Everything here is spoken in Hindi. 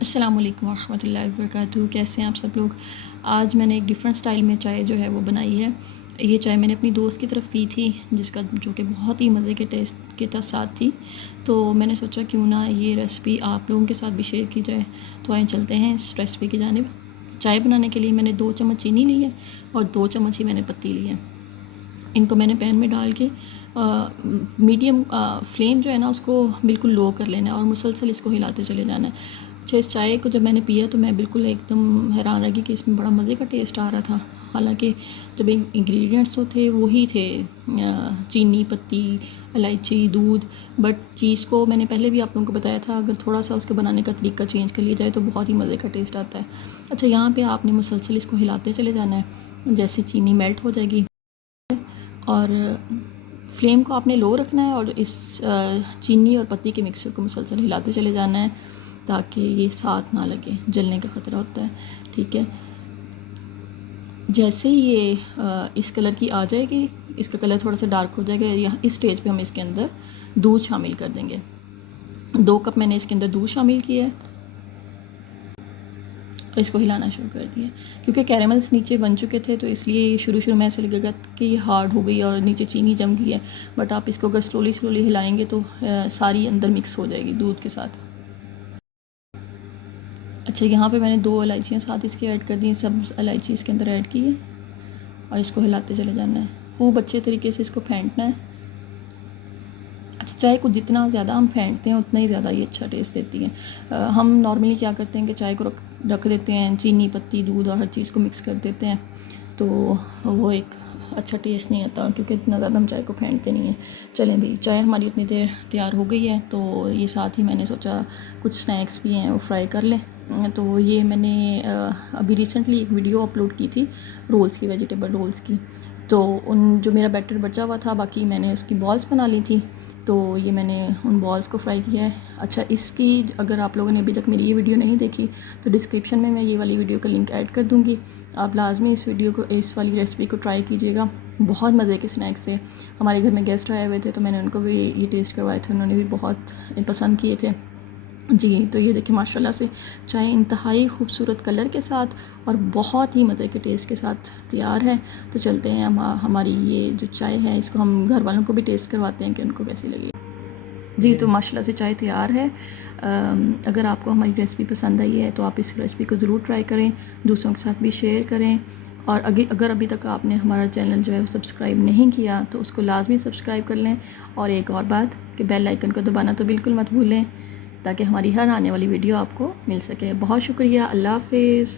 अस्सलाम वालेकुम रहमतुल्लाहि व बरकातहू। कैसे हैं आप सब लोग। आज मैंने एक डिफरेंट स्टाइल में चाय जो है वो बनाई है। ये चाय मैंने अपनी दोस्त की तरफ पी थी, जिसका जो कि बहुत ही मज़े के टेस्ट के साथ थी। तो मैंने सोचा क्यों ना ये रेसिपी आप लोगों के साथ भी शेयर की जाए। तो आए चलते हैं इस रेसिपी की जानिब। चाय बनाने के लिए मैंने 2 चम्मच चीनी ली है और 2 चम्मच ही मैंने पत्ती ली है। इनको मैंने पैन में डाल के मीडियम फ्लेम जो है ना उसको बिल्कुल लो कर लेना है और मुसलसल इसको हिलाते चले जाना है। अच्छा, इस चाय को जब मैंने पिया तो मैं बिल्कुल एकदम हैरान रह गई कि इसमें बड़ा मज़े का टेस्ट आ रहा था। हालांकि जब इंग्रेडिएंट्स तो थे वही थे, चीनी, पत्ती, इलायची, दूध, बट चीज़ को मैंने पहले भी आप लोगों को बताया था, अगर थोड़ा सा उसके बनाने का तरीका चेंज कर लिया जाए तो बहुत ही मज़े का टेस्ट आता है। अच्छा, यहाँ पे आपने मुसलसल इसको हिलाते चले जाना है जैसे चीनी मेल्ट हो जाएगी। और फ्लेम को आपने लो रखना है और इस चीनी और पत्ती के मिक्सचर को मुसलसल हिलाते चले जाना है ताकि ये साथ ना लगे, जलने का ख़तरा होता है। ठीक है, जैसे ही ये इस कलर की आ जाएगी, इसका कलर थोड़ा सा डार्क हो जाएगा, या इस स्टेज पे हम इसके अंदर दूध शामिल कर देंगे। 2 कप मैंने इसके अंदर दूध शामिल किया है और इसको हिलाना शुरू कर दिया। क्योंकि कैरेमल्स नीचे बन चुके थे तो इसलिए शुरू में ऐसे लगेगा कि ये हार्ड हो गई और नीचे चीनी जम गई है, बट आप इसको अगर स्लोली हिलाएंगे तो सारी अंदर मिक्स हो जाएगी दूध के साथ। अच्छा, यहाँ पे मैंने 2 इलायचियाँ साथ इसके ऐड कर दी, सब इलायची इसके अंदर ऐड की है और इसको हिलाते चले जाना है। खूब अच्छे तरीके से इसको फेंटना है। अच्छा, चाय को जितना ज़्यादा हम फेंटते हैं उतना ही ज़्यादा ये अच्छा टेस्ट देती है। हम नॉर्मली क्या करते हैं कि चाय को रख देते हैं, चीनी, पत्ती, दूध और हर चीज़ को मिक्स कर देते हैं, तो वो एक अच्छा टेस्ट नहीं आता क्योंकि इतना ज़्यादा हम चाय को फेंटते नहीं हैं। चलें भाई, चाय हमारी उतनी देर तैयार हो गई है तो ये साथ ही मैंने सोचा कुछ स्नैक्स भी हैं वो फ्राई कर लें। तो ये मैंने अभी रिसेंटली एक वीडियो अपलोड की थी रोल्स की, वेजिटेबल रोल्स की। तो उन जो मेरा बैटर बचा हुआ था, बाकी मैंने उसकी बॉल्स बना ली थी, तो ये मैंने उन बॉल्स को फ्राई किया है। अच्छा, इसकी अगर आप लोगों ने अभी तक मेरी ये वीडियो नहीं देखी तो डिस्क्रिप्शन में मैं ये वाली वीडियो का लिंक ऐड कर दूँगी। आप लाजमी इस वाली रेसिपी को ट्राई कीजिएगा। बहुत मज़े के स्नैक्स थे। हमारे घर में गेस्ट आए हुए थे तो मैंने उनको भी ये टेस्ट करवाए थे, उन्होंने भी बहुत पसंद किए थे जी। तो ये देखिए माशाल्लाह से चाय इंतहाई खूबसूरत कलर के साथ और बहुत ही मज़े के टेस्ट के साथ तैयार है। तो चलते हैं, हमारी ये जो चाय है इसको हम घर वालों को भी टेस्ट करवाते हैं कि उनको कैसी लगी जी। तो माशाल्लाह से चाय तैयार है। अगर आपको हमारी रेसिपी पसंद आई है तो आप इस रेसिपी को ज़रूर ट्राई करें, दूसरों के साथ भी शेयर करें। और अगर अभी तक आपने हमारा चैनल जो है वो सब्सक्राइब नहीं किया तो उसको लाजमी सब्सक्राइब कर लें। और एक और बात कि बेल आइकन को दबाना तो बिल्कुल मत भूलें ताकि हमारी हर आने वाली वीडियो आपको मिल सके। बहुत शुक्रिया, अल्लाह हाफ़िज़।